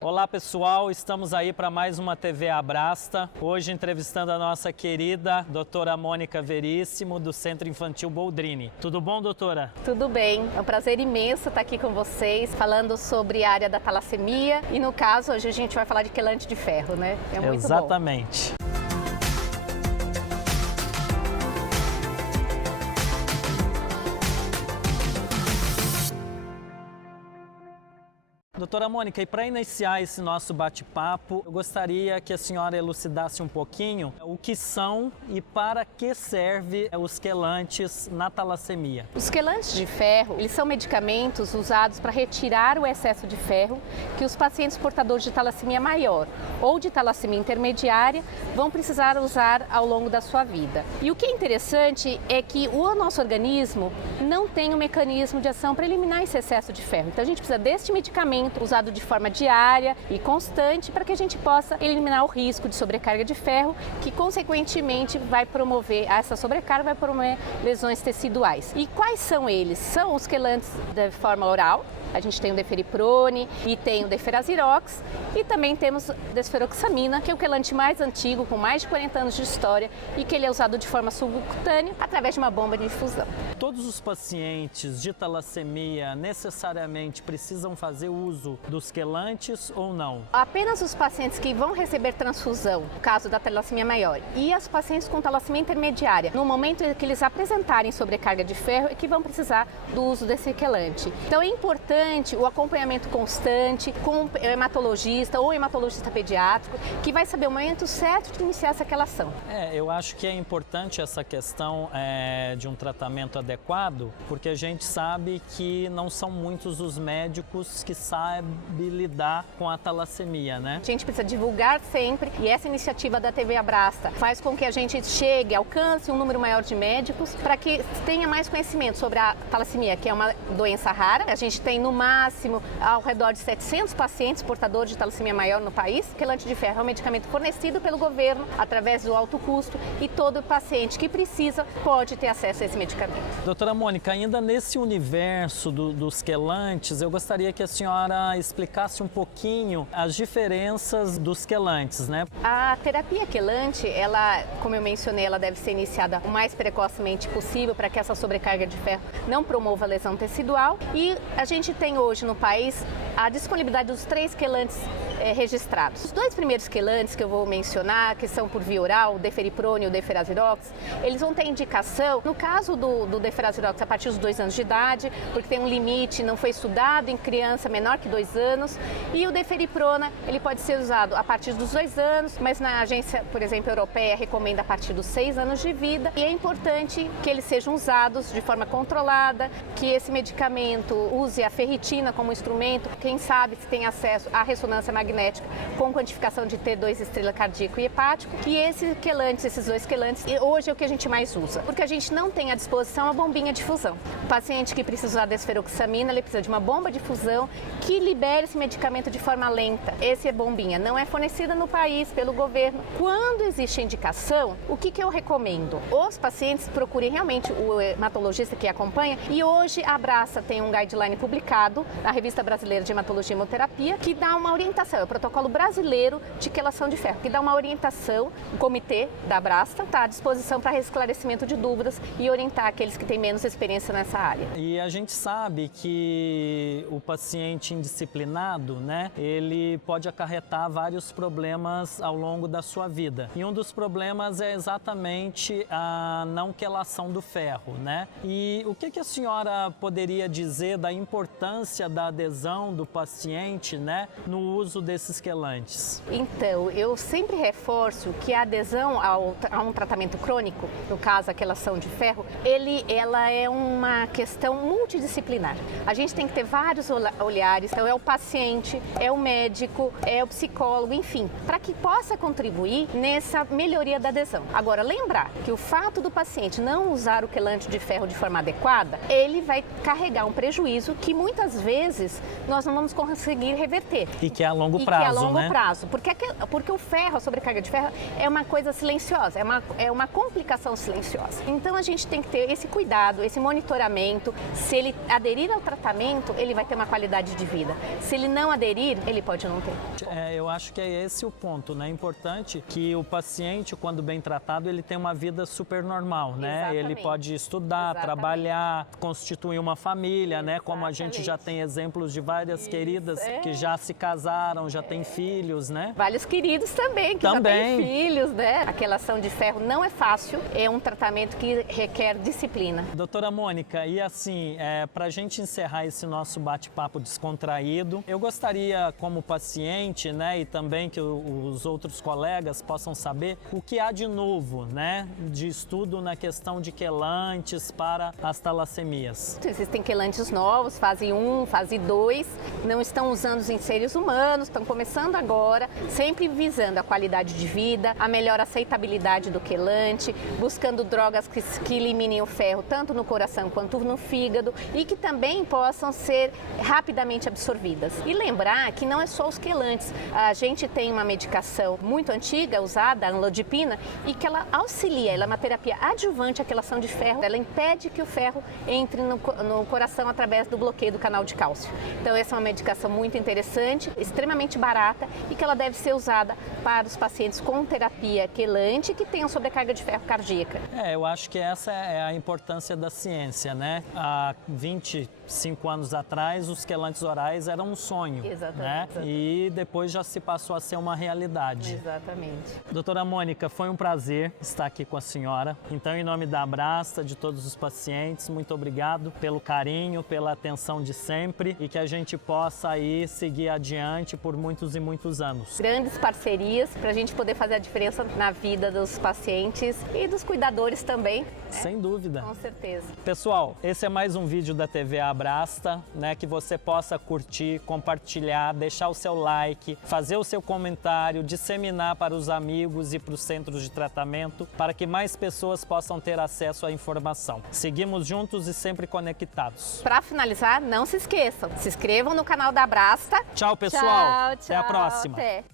Olá pessoal, estamos aí para mais uma TV Abrasta, hoje entrevistando a nossa querida doutora Mônica Veríssimo do Centro Infantil Boldrini. Tudo bom, doutora? Tudo bem, é um prazer imenso estar aqui com vocês, falando sobre a área da talassemia e no caso hoje a gente vai falar de quelante de ferro, né? É muito Exatamente. Bom. Doutora Mônica, e para iniciar esse nosso bate-papo, eu gostaria que a senhora elucidasse um pouquinho o que são e para que serve os quelantes na talassemia. Os quelantes de ferro, eles são medicamentos usados para retirar o excesso de ferro que os pacientes portadores de talassemia maior ou de talassemia intermediária vão precisar usar ao longo da sua vida. E o que é interessante é que o nosso organismo não tem um mecanismo de ação para eliminar esse excesso de ferro. Então a gente precisa deste medicamento usado de forma diária e constante para que a gente possa eliminar o risco de sobrecarga de ferro, que consequentemente vai promover essa sobrecarga, vai promover lesões teciduais. E quais são eles? São os quelantes de forma oral. A gente tem o deferiprone e tem o deferazirox e também temos desferoxamina, que é o quelante mais antigo, com mais de 40 anos de história e que ele é usado de forma subcutânea através de uma bomba de infusão. Todos os pacientes de talassemia necessariamente precisam fazer uso dos quelantes ou não? Apenas os pacientes que vão receber transfusão, no caso da talassemia maior, e as pacientes com talassemia intermediária, no momento em que eles apresentarem sobrecarga de ferro, é que vão precisar do uso desse quelante. Então é importante o acompanhamento constante com o hematologista ou hematologista pediátrico, que vai saber o momento certo de iniciar essa quelação. Eu acho que é importante essa questão de um tratamento adequado, porque a gente sabe que não são muitos os médicos que sabem lidar com a talassemia, né? A gente precisa divulgar sempre e essa iniciativa da TV Abrasta faz com que a gente chegue, alcance um número maior de médicos para que tenha mais conhecimento sobre a talassemia, que é uma doença rara. A gente tem no máximo ao redor de 700 pacientes portadores de talassemia maior no país. O quelante de ferro é um medicamento fornecido pelo governo através do alto custo e todo paciente que precisa pode ter acesso a esse medicamento. Doutora Mônica, ainda nesse universo dos quelantes, eu gostaria que a senhora explicasse um pouquinho as diferenças dos quelantes, né? A terapia quelante, ela, como eu mencionei, ela deve ser iniciada o mais precocemente possível para que essa sobrecarga de ferro não promova lesão tecidual e a gente tem hoje no país a disponibilidade dos 3 quelantes registrados. Os 2 primeiros quelantes que eu vou mencionar, que são por via oral, o deferiprone e o deferazirox, eles vão ter indicação, no caso do deferazirox, a partir dos 2 anos de idade, porque tem um limite, não foi estudado em criança menor que 2 anos, e o deferiprona, ele pode ser usado a partir dos 2 anos, mas na agência, por exemplo, europeia, recomenda a partir dos 6 anos de vida, e é importante que eles sejam usados de forma controlada, que esse medicamento use a ferritina como instrumento, quem sabe se tem acesso à ressonância magnética com quantificação de T2 estrela cardíaco e hepático, e esses 2 quelantes, hoje é o que a gente mais usa, porque a gente não tem à disposição a bombinha de fusão. O paciente que precisa usar desferoxamina, ele precisa de uma bomba de fusão que libere esse medicamento de forma lenta. Essa bombinha não é fornecida no país pelo governo. Quando existe indicação, o que eu recomendo? Os pacientes procurem realmente o hematologista que acompanha, e hoje a Abrasta tem um guideline publicado na Revista Brasileira de Hematologia e Hemoterapia que dá uma orientação, é o protocolo brasileiro de quelação de ferro, que dá uma orientação, o comitê da Abrasta está à disposição para esclarecimento de dúvidas e orientar aqueles que têm menos experiência nessa área. E a gente sabe que o paciente indisciplinado, né, ele pode acarretar vários problemas ao longo da sua vida. E um dos problemas é exatamente a não quelação do ferro, né? E o que a senhora poderia dizer da importância da adesão do paciente, né, no uso desses quelantes? Então, eu sempre reforço que a adesão a um tratamento crônico, no caso a quelação de ferro, ela é uma questão multidisciplinar. A gente tem que ter vários olhares, então é o paciente, é o médico, é o psicólogo, enfim, para que possa contribuir nessa melhoria da adesão. Agora, lembrar que o fato do paciente não usar o quelante de ferro de forma adequada, ele vai carregar um prejuízo que muitas vezes nós não vamos conseguir reverter. E que é a longo prazo, que é a longo né? prazo. Porque o ferro, a sobrecarga de ferro, é uma coisa silenciosa, é uma complicação silenciosa. Então a gente tem que ter esse cuidado, esse monitoramento. Se ele aderir ao tratamento, ele vai ter uma qualidade de vida. Se ele não aderir, ele pode não ter. Eu acho que é esse o ponto, né? É importante que o paciente, quando bem tratado, ele tenha uma vida super normal, né? Exatamente. Ele pode estudar, trabalhar, constituir uma família, né? Como a gente já tem exemplos de várias queridas que já se casaram, já têm filhos, né? Vários queridos também, que já têm filhos, né? A quelação de ferro não é fácil, é um tratamento que requer disciplina. Doutora Mônica, e assim, para a gente encerrar esse nosso bate-papo descontraído, eu gostaria, como paciente, né, e também que os outros colegas possam saber o que há de novo, né, de estudo na questão de quelantes para as talassemias. Existem quelantes novos, fase 1, fase 2, não estão usando em seres humanos, estão começando agora, sempre visando a qualidade de vida, a melhor aceitabilidade do quelante, buscando drogas que eliminem o ferro tanto no coração quanto no fígado e que também possam ser rapidamente absorvidas. E lembrar que não é só os quelantes, a gente tem uma medicação muito antiga usada, a anlodipina, e que ela auxilia, ela é uma terapia adjuvante à quelação de ferro, ela impede que o ferro entre no coração através do bloqueio do canal de cálcio. Então essa é uma medicação muito interessante, extremamente barata e que ela deve ser usada para os pacientes com terapia quelante que tenham sobrecarga de ferro cardíaca. Eu acho que essa é a importância da ciência, né? Há 25 anos atrás, os quelantes orais eram um sonho, né? E depois já se passou a ser uma realidade. Exatamente. Doutora Mônica, foi um prazer estar aqui com a senhora. Então, em nome da Abrasta, de todos os pacientes, muito obrigado pelo carinho, pela atenção de sempre e que a gente possa aí seguir adiante por muitos e muitos anos. Grandes parcerias para a gente poder fazer a diferença na vida dos pacientes e dos cuidadores também. Sem dúvida. Com certeza. Pessoal, esse é mais um vídeo da TV Abrasta, né? Que você possa curtir, compartilhar, deixar o seu like, fazer o seu comentário, disseminar para os amigos e para os centros de tratamento, para que mais pessoas possam ter acesso à informação. Seguimos juntos e sempre conectados. Para finalizar, não se esqueçam, se inscrevam no canal da Abrasta. Tchau, pessoal. Tchau, tchau. Até a próxima. Até.